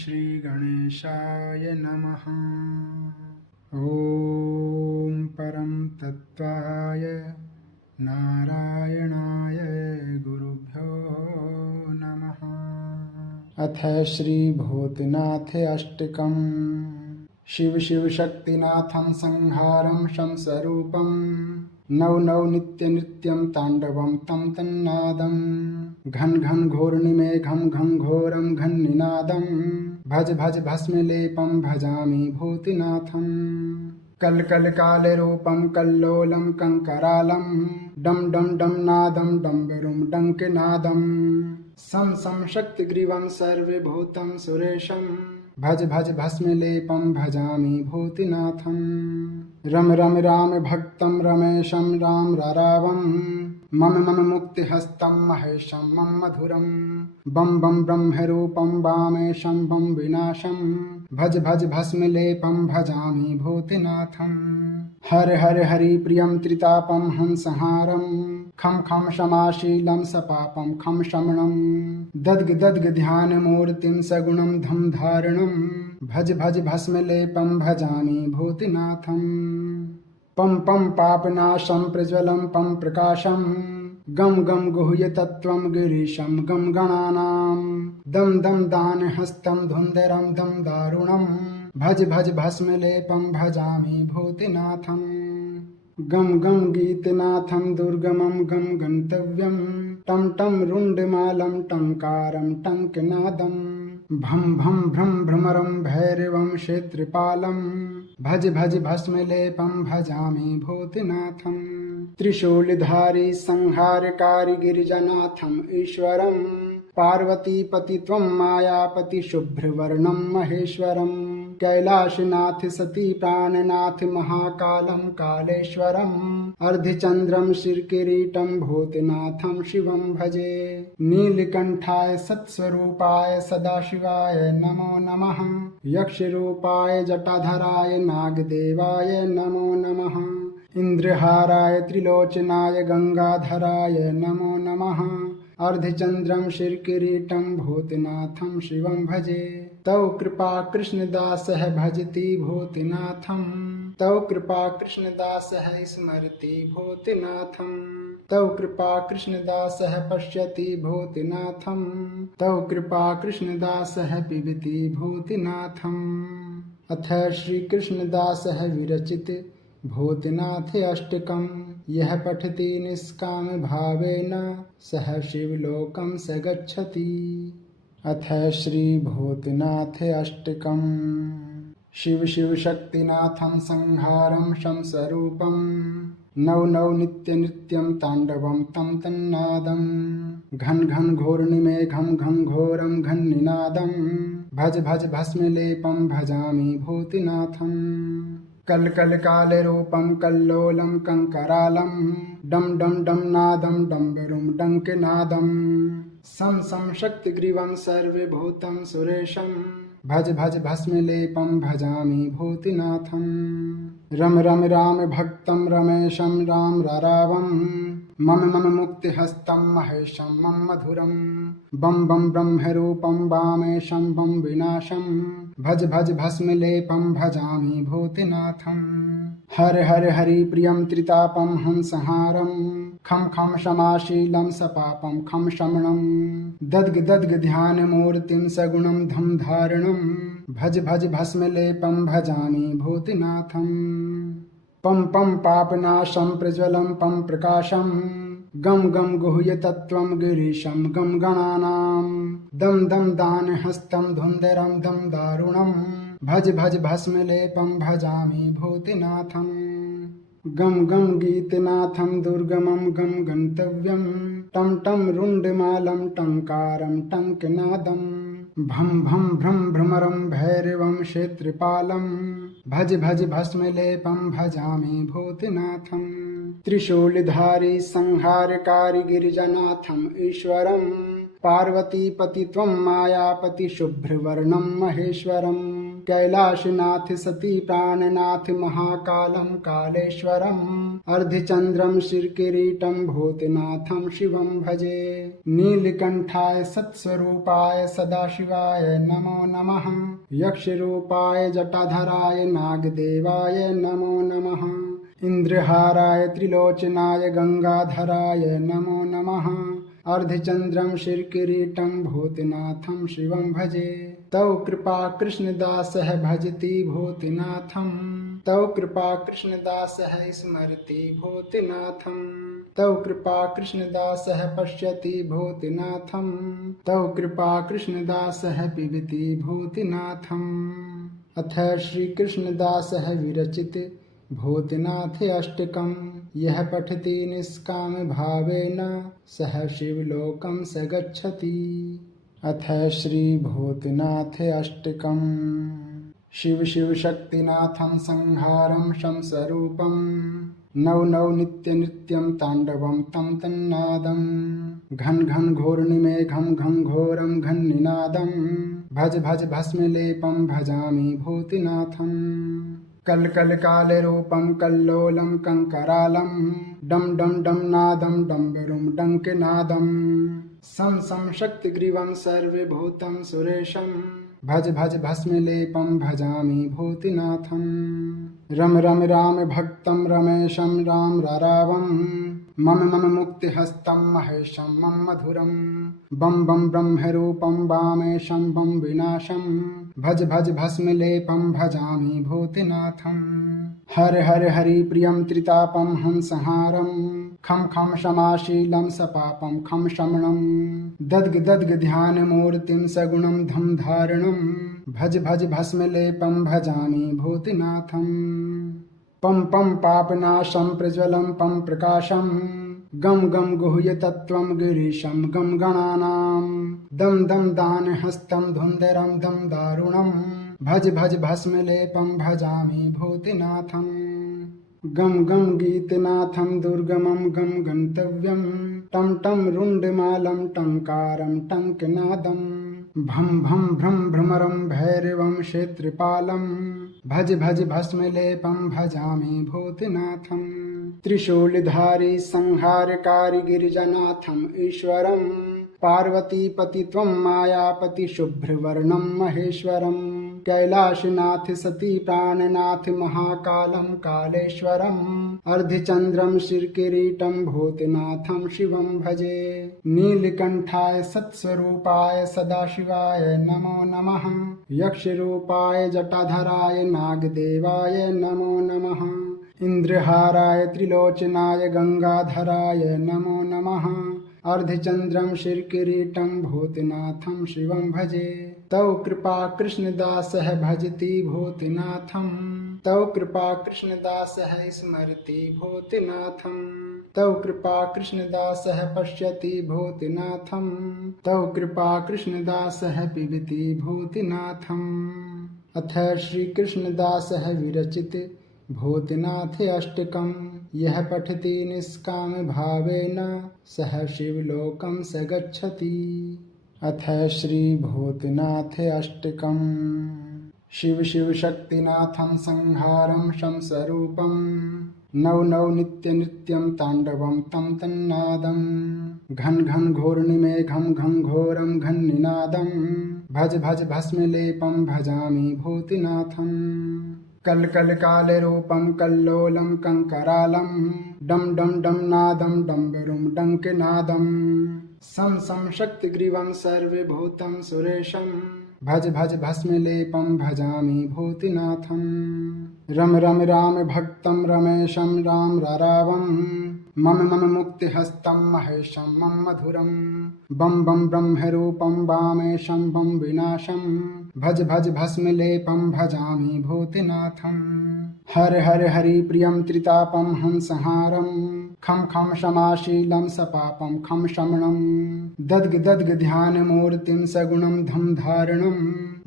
श्री गणेशाय नमः। ॐ परम तत्त्वाय नारायणाय गुरुभ्यो नमः। अथ श्री भूतनाथ अष्टकम्। शिव शिव शक्तिनाथं संहारं शंसरूपं नव नव नित्य नित्यं तांडवं तं तन्नादं घन घन घोरनिमेघं घंघोरं घन्निनादं भज भज भस्मलेपं भजामि भूतिनाथं। कल कल काल रूपं कल्लोलं कंकरालं डम डम डम नादं डम्बरुं डंकनादं सं सं शक्तिग्रीवं सर्वभूतं सुरेशं भज भज भस्मलेपं भजामि भूतिनाथं। रम रम राम भक्तं रमेशं राम ररावं मम मम मुक्तिहस्तं महेशं मम मधुरं बम बम ब्रह्मरूपं वामेशं बम विनाशं भज भज भस्मलेपं भजामि भूतिनाथं। हर हर हरि प्रियं त्रितापं हंसहारं खम खम क्षमाशीलं सपापं खम शमनं दद्ग दद्ग ध्यान मूर्तिं सगुणं धम धारणं भज भज भस्मलेपं भजामि भूतिनाथं। पम पम पापनाशं प्रज्वलं पम प्रकाशं गम गम गुह्य तत्त्वं गिरीशं गम गणानां दम दम दानहस्तं धुन्धरं दम दारुणं भज भज भस्मलेपं भजामि भूतिनाथं। गम गम गीतनाथं दुर्गमं गम गन्तव्यं टम टम रुण्डमालं टङ्कारं टङ्कनादं भम भम भ्रम भ्रमरं भैरवं क्षेत्रपालं भज भज भस्मलेपं भजामि भूतिनाथं। त्रिशूलधारी संहारकारी गिरिजनाथं ईश्वरं पार्वतीपति त्वं मायापति शुभ्रवर्णं महेश्वरं कैलाशनाथ सती प्राणनाथ महाकालं कालेश्वरं अर्धचन्द्रं शिरकिरीटं भूतनाथं शिवं भजे। नीलकण्ठाय सत्स्वरूपाय सदाशिवाय नमो नमः। यक्षरूपाय जटाधराय नागदेवाय नमो नमः। इंद्रहाराय त्रिलोचनाय गंगाधराय नमो नमः। अर्धचन्द्रं शिरकिरीटं भूतनाथं शिवं भजे। तव कृपा कृष्णदासः भजति भूतनाथं तव कृपा कृष्णदासः स्मरति भूतनाथं तव कृपा कृष्णदासः पश्यति भूतनाथं तव कृपा कृष्णदासः पिबति भूतनाथम्। अथ श्री कृष्णदासः विरचित भूतनाथ अष्टकम्। यह पठति निष्काम भावेन सह शिवलोकं स गच्छति। अथ श्री भूतनाथ अष्टकम्। शिव शिव शक्तिनाथं संहारं शंसरूपं नव नव नित्य नित्यं तांडवं तं तन्नादं घन घन घोरनिमेघं घंघोरं घन्निनादं भज भज भस्मलेपं भजामि भूतिनाथं। कल कल काल रूपं कल्लोलं कंकरालं डम डम डम नादं डम्बरुं डंकनादं सं सं शक्तिग्रीवं सर्वभूतं सुरेशं भज भज भस्मलेपं भजामि भूतिनाथं। रम रम राम भक्तं रमेशं राम ररावं मम मम मुक्तिहस्तं महेशं मम मधुरं बम बम ब्रह्मरूपं वामेशं बम विनाशं भज भज भस्मलेपं भजामि भूतिनाथं। हर हर हरि प्रियं त्रितापं हंसहारं खम खम क्षमाशीलं सपापं खम शमनं दद्ग दद्ग ध्यान मूर्तिं सगुणं धम धारणं भज भज भस्मलेपं भजामि भूतिनाथं। पम पम पापनाशं प्रज्वलं पम प्रकाशं गम गम गुह्य तत्त्वं गिरीशं गम गणानां दम दम दानहस्तं धुन्धरं दम दारुणं भज भज भस्मलेपं भजामि भूतिनाथं। गम गम गीतनाथं दुर्गमं गम गन्तव्यं टम टम रुण्डमालं टङ्कारं टङ्कनादं भम भम भ्रम भ्रमरं भैरवं क्षेत्रपालं भज भज भस्मलेपं भजामि भूतनाथं। त्रिशूलधारी संहारकारी गिरिजनाथं ईश्वरं पार्वतीपति त्वं मायापति शुभ्रवर्णं महेश्वरं कैलाशनाथ सती प्राणनाथ महाकालं कालेश्वरम् अर्धचन्द्रं शिरकिरीटं भूतनाथं शिवं भजे नीलकण्ठाय सत्स्वरूपाय सदाशिवाय नमो नमः यक्षरूपाय जटाधराय नागदेवाय नमो नमः इंद्रहाराय त्रिलोचनाय गंगाधराय नमो नमः अर्धचन्द्रं शिरकिरीटं भूतनाथं शिवं भजे तौ कृपा कृष्णदासः भजति भूतनाथं तौ कृपा कृष्णदासः स्मरति भूतनाथं तौ कृपा कृष्णदासः पश्यति भूतनाथं तौ कृपा कृष्णदासः पिबति भूतनाथम् अथ श्री कृष्णदासः विरचित भूतनाथ अष्टकम् यह पठति निष्काम भावेन सह शिवलोकं स गच्छति। अथ श्री भूतनाथ अष्टकम् शिव शिव शक्तिनाथं संहारं शंसरूपं नौ नौ नित्य नित्यं ताण्डवं तं तन्नादं घन घन घोरनिमेघं घं घोरं घन्निनादं भज भज भस्मलेपं भजामि भूतनाथं कल कल काल रूपम कल्लोलम कंकरालम डम डम डम नादम डम्बरुम डंकनादम सम सम शक्तिग्रीवं सर्वभूतं सुरेशं भज भज भस्मलेपं भजामि भूतनाथं रम रम राम भक्तं रमेशं राम रारावं मम मम मुक्तिहस्तं महेशं मम मधुरं बम बम ब्रह्मरूपं वामेशं बम विनाशं भज भज भस्मलेपं भजामि भूतनाथं हर हर हरि प्रियं त्रितापं हंसहारं खम खम क्षमाशीलं सपापं खम शमनं दद्ग दद्ग ध्यानमूर्तिं सगुणं धम धारणं भज भज भस्मलेपं भजामि भूतनाथं पम पम पापनाशं प्रज्वलं पम प्रकाशं गम गम गुह्य तत्त्वं गिरीशं गम गणानां दम दम दानहस्तं धुन्धरं दम दारुणं भज भज भस्मलेपं भजामि भूतनाथं गम गम गीतनाथं दुर्गमं गम गन्तव्यं टम टम रुण्डमालं टङ्कारं टङ्कनादं भम भम भ्रम भ्रमरं भैरवं क्षेत्रपालं भज भज भस्मलेपं भजामि भूतनाथं त्रिशूलधारी संहारकारी गिरिजनाथं ईश्वरं पार्वतीपति त्वं मायापति शुभ्रवर्णं महेश्वरं कैलाशनाथ सती प्राणनाथ महाकालं कालेश्वरम् अर्धचन्द्रं शिरकिरीटं भूतनाथं शिवं भजे नीलकण्ठाय सत्स्वरूपाय सदाशिवाय नमो नमः यक्षरूपाय जटाधराय नागदेवाय नमो नमः इंद्रहाराय त्रिलोचनाय गंगाधराय नमो नमः अर्धचन्द्रं शिरकिरीटं भूतनाथं शिवं भजे तौ कृपा कृष्णदासः भजति भूतनाथं तौ कृपा कृष्णदासः स्मरति भूतनाथं तौ कृपा कृष्णदासः पश्यति भूतनाथं तौ कृपा कृष्णदासः पिबति भूतनाथम् अथ श्री कृष्णदासः विरचित भूतनाथ अष्टकम् यह पठति निष्काम भावेन सह शिवलोकं स गच्छति। अथ श्री भूतनाथ अष्टकम् शिव शिव शक्तिनाथं संहारं शंसरूपं नौ नौ नित्य नित्यं ताण्डवं तं तन्नादं घन घन घोरनिमेघं घं घोरं घन्निनादं भज भज भस्मलेपं भजामि भूतनाथं कल कल काल रूपं कल्लोलं कंकरालं डम डम डम नादं डम्बरुं डंकनादं सम सम शक्तिग्रीवं सर्वभूतं सुरेशं भज भज भस्मलेपं भजामि भूतनाथं रम रम राम भक्तं रमेशं राम रारावं मम मम मुक्तिहस्तं महेशं मम मधुरं बम बम ब्रह्मरूपं वामेशं बम विनाशं भज भज भस्मलेपं भजामि भूतनाथं हर हर हरि प्रियं त्रितापं हंसहारं खम खम क्षमाशीलं सपापं खम शमनं दद्ग दद्ग ध्यानमूर्तिं सगुणं धम धारणं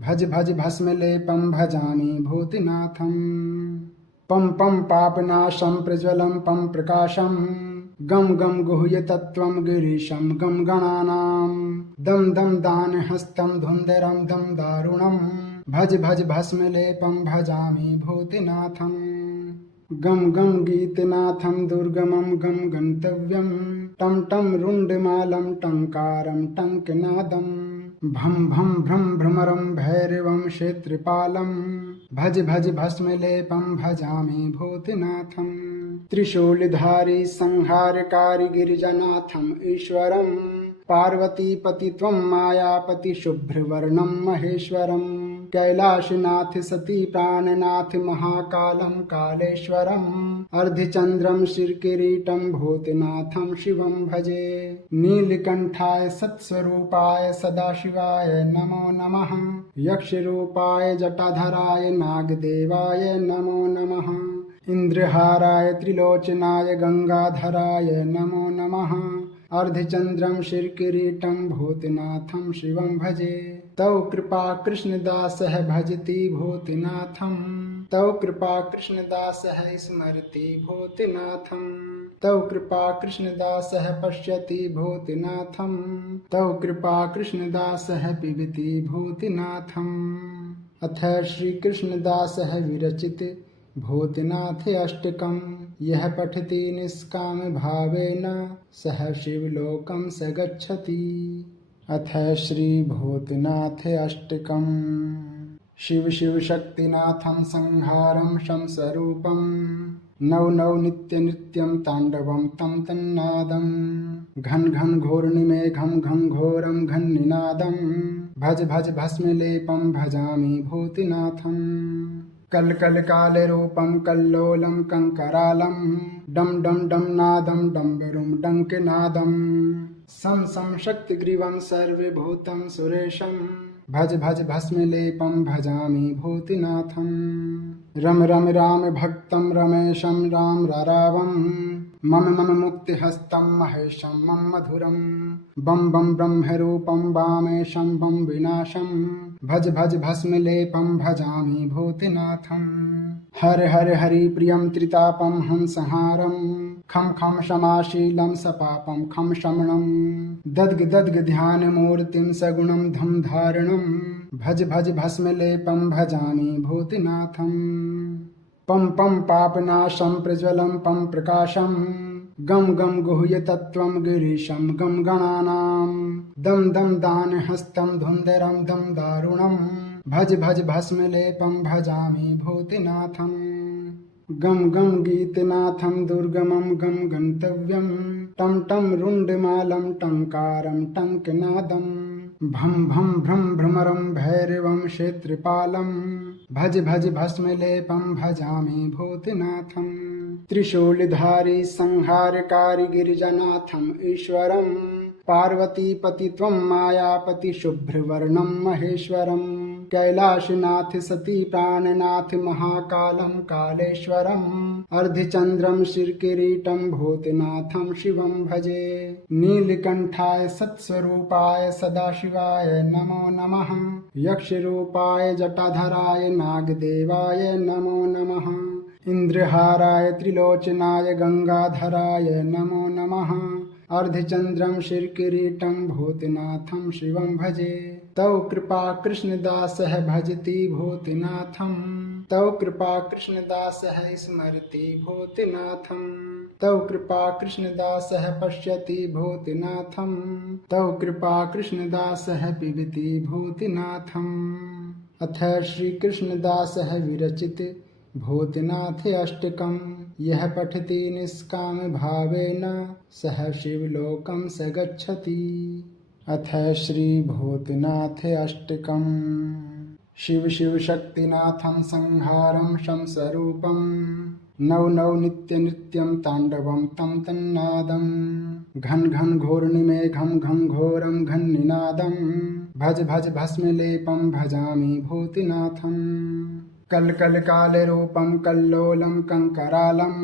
भज भज भस्मलेपं भजामि भूतनाथं पम पम पापनाशं प्रज्वलं पम प्रकाशं गम गम गुह्य तत्त्वं गिरीशं गम गणानां दम दम दान हस्तं धुन्धरं दम दारुणं भज भज भस्मलेपं भजामि भूतिनाथम् गम गम गीतनाथं दुर्गमं गम गन्तव्यं टं टं रुण्डमालं टङ्कारं टङ्कनादं भं भं भ्रं भ्रमरं भैरवं क्षेत्रपालं भज भज भस्मलेपं भजामि भूतिनाथम् त्रिशूलधारी संहारकारी गिरिजानाथम् ईश्वरं पार्वतीपति त्वं मायापति शुभ्रवर्णं महेश्वरं कैलाशनाथ सती प्राणनाथ महाकालं कालेश्वरम् अर्धचन्द्रं शिरकिरीटं भूतनाथं शिवं भजे नीलकण्ठाय सत्स्वरूपाय सदाशिवाय नमो नमः यक्षरूपाय जटाधराय नागदेवाय नमो नमः इंद्रहाराय त्रिलोचनाय गंगाधराय नमो नमः अर्धचन्द्रं शिरकिरीटं भूतनाथं शिवं भजे तव कृपा कृष्णदासः भजति भूतनाथं तव कृपा कृष्णदासः स्मरति भूतनाथं तव कृपा कृष्णदासः पश्यति भूतनाथं तव कृपा कृष्णदासः पिबति भूतनाथम् अथ श्री कृष्णदासः विरचित भूतनाथ अष्टकम् यह पठति निष्काम भावेन सह शिवलोकं स गच्छति। अथ श्री भूतनाथ अष्टकम् शिव शिव शक्तिनाथं संहारं शंसरूपं नव नव नित्य नित्यं ताण्डवं तं तन्नादं घन घन घोरनिमेघं घं घोरं घन्निनादं भज भज भस्मलेपं भजामि भूतनाथम् कल कल काले रूपम कल्लोलम कंकरालम डम डम डम नादम डम्बरुम डंकनादम सम सम शक्ति ग्रीवम सर्वभूतम सुरेशम भज भज भस्मलेपम भजामि भूतनाथम रम रम राम भक्तम रमेशम राम रारावम मम मम मुक्ति हस्तं महेशं मम मधुरं बम बम ब्रह्म रूपं वामेशं बम विनाशं भज भज भस्मलेपं भजामि भूतनाथं हर हर हरि प्रियं त्रितापं हंसहारं खम खम क्षमाशीलं सपापं खम शमनं दद्ग दद्ग ध्यान मूर्तिं सगुणं धम धारणं भज भज भस्मलेपं भजामि भूतनाथं पम पम पापनाशं प्रज्वलं पम प्रकाशं गम गम गुह्य तत्त्वं गिरीशं गम गणानां दम दम दान हस्तं धुन्धरं दम दारुणं भज भज भस्मलेपं भजामि भूतनाथं गम गम गीतनाथं दुर्गमं गम गन्तव्यं टं टं रुण्डमालं टङ्कारं टङ्कनादं भं भं भ्रं भ्रमरं भैरवं क्षेत्रपालं भज भज भस्मलेपं भजामि भूतनाथं त्रिशूलधारी संहारकारी गिरिजानाथम् ईश्वरं पार्वतीपति त्वं मायापति शुभ्रवर्णं महेश्वरं कैलाशनाथ सती प्राणनाथ महाकालं कालेश्वरम् अर्धचन्द्रं शिरकिरीटं भूतनाथं शिवं भजे नीलकण्ठाय सत्स्वरूपाय सदाशिवाय नमो नमः यक्षरूपाय जटाधराय नागदेवाय नमो नमः इंद्रहाराय त्रिलोचनाय गंगाधराय नमो नमः अर्धचन्द्रं शिरकिरीटं भूतनाथं शिवं भजे तव कृपा कृष्णदासः भजति भूतनाथं तव कृपा कृष्णदासः स्मरति भूतनाथं तव कृपा कृष्णदासः पश्यति भूतनाथं तव कृपा कृष्णदासः पिबति भूतनाथम् अथ श्री कृष्णदासः विरचित भूतनाथ अष्टकम् यह पठति निष्काम भावेन सह शिवलोकं स गच्छति। अथ श्री भूतनाथ अष्टकम् शिव शिव शक्तिनाथं संहारं शंसरूपं नव नव नित्य नित्यं ताण्डवं तं तन्नादं घन घन घोरनिमेघं घं घोरं घन्निनादं भज भज भस्मलेपं भजामि भूतनाथं कल कल काले रूपं कल्लोलं कंकरालं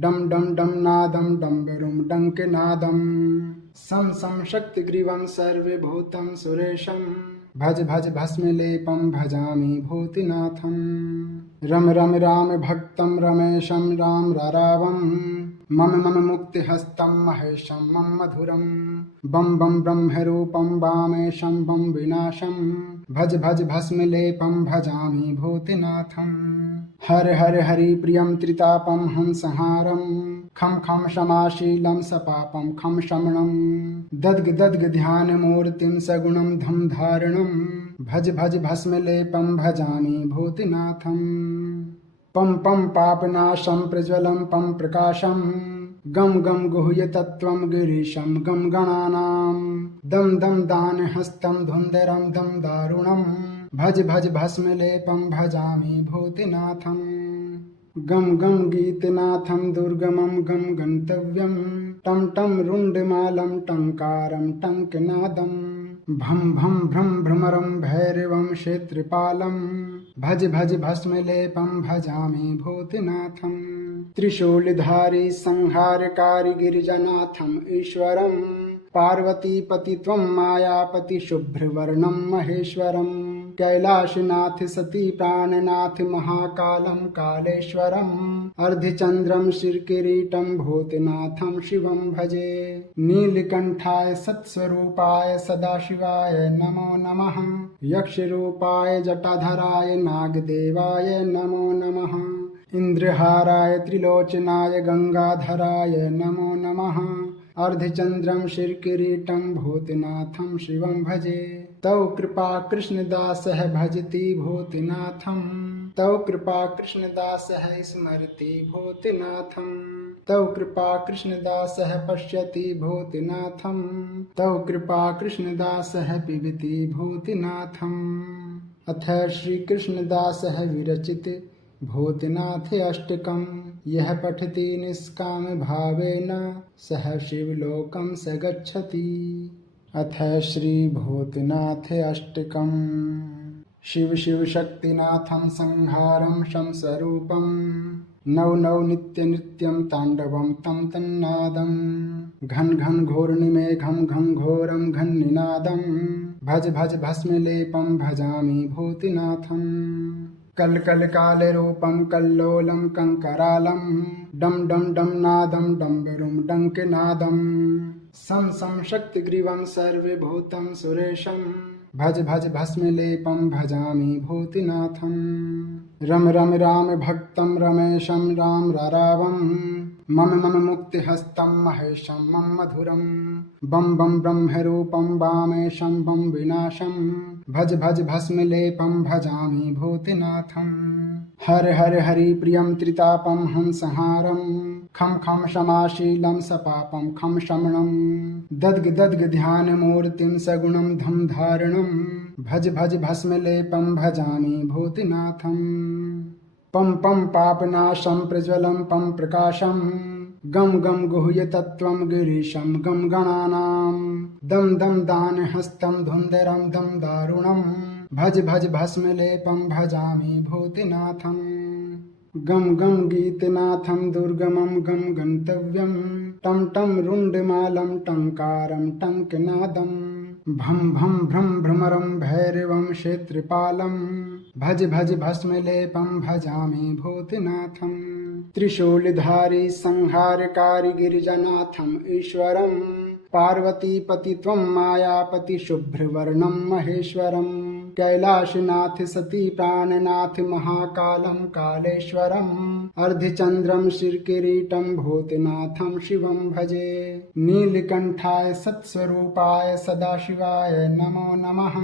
डम डम डम नादं डम्बरुं डंकनादं सम सम शक्तिग्रीवं सर्वभूतं सुरेशं भज भज भस्मलेपं भजामि भूतनाथम् रम रम राम भक्तं रमेशं राम रारावं मम मम मुक्तिहस्तं महेशं मम मधुरं बम बम ब्रह्मरूपं वामेशं बम विनाशं भज भज भस्मलेपं भजामि भूतिनाथं हर हर हरि प्रियं त्रितापं हंसहारं खम खम क्षमाशीलं सपापं खम शमनं दद्ग दद्ग ध्यानमूर्तिं सगुणं धम धारणं भज भज भस्मलेपं भजामि भूतिनाथं पम पम पापनाशं प्रज्वलं पम प्रकाशं गम गम गुह्य तत्त्वं गिरीशं गम गणानां दम दम दानहस्तं धुन्धरं दम दारुणं भज भज भस्मलेपं भजामि भूतिनाथं गम गम गीतनाथं दुर्गमं गम गन्तव्यं टं टं रुण्डमालं टङ्कारं टङ्कनादं भं भं भ्रं भ्रमरं भैरवं क्षेत्रपालं भज भज भस्मलेपं भजामि भूतिनाथं त्रिशूलधारी संहारकारी गिरिजनाथं ईश्वरं पार्वतीपति त्वं मायापति शुभ्रवर्णं महेश्वरं कैलाशनाथ सती प्राणनाथ महाकालं कालेश्वरम् अर्धचन्द्रं शिरकिरीटं भूतनाथं शिवं भजे नीलकण्ठाय सत्स्वरूपाय सदाशिवाय नमो नमः यक्षरूपाय जटाधराय नागदेवाय नमो नमः इंद्रहाराय त्रिलोचनाय गंगाधराय नमो नमः अर्धचन्द्रं शिरकिरीटं भूतनाथं शिवं भजे तौ कृपा कृष्णदासः भजति भूतनाथं तौ कृपा कृष्णदासः स्मरति भूतनाथं तौ कृपा कृष्णदासः पश्यति भूतनाथं तौ कृपा कृष्णदासः पिबति भूतनाथम् अथ श्री कृष्णदासः विरचित भूतनाथ अष्टकम् यह पठति निष्काम भावेन सह शिवलोकं स गच्छति। अथ श्री भूतनाथ अष्टकम् शिव शिव शक्तिनाथं संहारं शंसरूपं नव नव नित्य नित्यं ताण्डवं तं तन्नादं घन घन घोरनिमेघं घंघोरं घन्निनादं भज भज भस्मलेपं भजामि भूतनाथं कल कल काल रूपं कल्लोलं कंकरालं डम डम डम नादं डम्बरुं डंकनादं सं सं शक्तिग्रीवं सर्वभूतं सुरेशं भज भज भस्मलेपं भजामि भूतनाथं रम रम राम भक्तं रमेशं राम रारावं मम मम मुक्तिहस्तं महेशं मम मधुरं बम बम ब्रह्मरूपं वामेशं बम विनाशं भज भज भस्मलेपं भजामि भूतनाथं हर हर हरि प्रियं त्रितापं हंसहारं खम खम क्षमाशीलं सपापं खम शमनं दद्ग दद्ग ध्यानमूर्तिं सगुणं धम धारणं भज भज भस्मलेपं भजामि भूतनाथं पम पम पापनाशं प्रज्वलं पम प्रकाशं गम गम गुह्य तत्त्वं गिरीशं गम गणानां दम दम दानहस्तं धुन्धरं दम दारुणं भज भज भस्मलेपं भजामि भूतनाथं गम गम गीतनाथं दुर्गमं गम गन्तव्यं टं टं रुण्डमालं टङ्कारं टङ्कनादं भं भं भ्रं भ्रमरं भैरवं क्षेत्रपालं भज भज भस्मलेपं भजामि भूतनाथं त्रिशूलधारी संहारकारी गिरिजनाथं ईश्वरं पार्वतीपति त्वं मायापति शुभ्रवर्णं महेश्वरं कैलाशनाथ सती प्राणनाथ महाकालं कालेश्वरम् अर्धचन्द्रं शिरकिरीटं भूतनाथं शिवं भजे नीलकण्ठाय सत्स्वरूपाय सदाशिवाय नमो नमः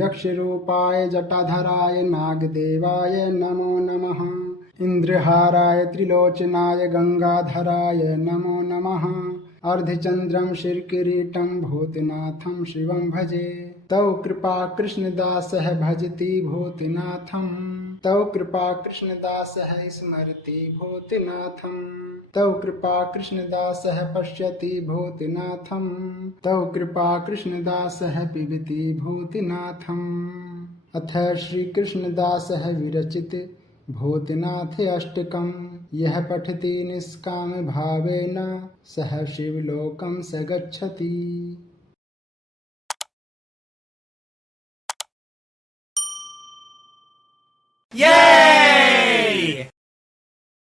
यक्षरूपाय जटाधराय नागदेवाय नमो नमः इंद्रहाराय त्रिलोचनाय गंगाधराय नमो नमः अर्धचन्द्रं शिरकिरीटं भूतनाथं शिवं भजे तौ कृपा कृष्णदासः भजति भूतनाथं तौ कृपा कृष्णदासः स्मरति भूतनाथं तौ कृपा कृष्णदासः पश्यति भूतनाथं तौ कृपा कृष्णदासः पिबति भूतनाथम् अथ श्री कृष्णदासः विरचित भूतनाथ अष्टकम् यह पठति निष्काम भावेन सह शिवलोकं स गच्छति। Yeah!